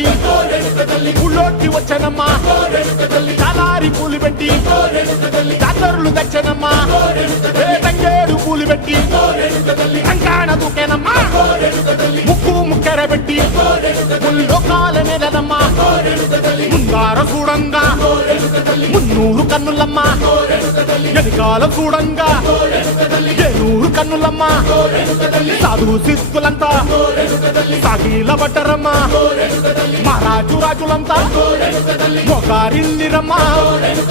పెట్టి ఊళ్ళోకి వచ్చానమ్మా చాలారి పూలు పెట్టి జాతరులు తెచ్చానమ్మా తంగేడు పూలు పెట్టి కంకాణ దూకేనమ్మా ముక్కు ముక్కెర పెట్టి ముల్లోకాల నెలనమ్మా ముందార చూడంగా మున్నూరు కన్నులమ్మా వెనకాల చూడంగా ఏనూరు కన్నులమ్మా సాధువు సిద్ధులంతా సాగిల బట్టరమ్మా మహారాజు రాజులంతా మొగారిల్లిరమ్మా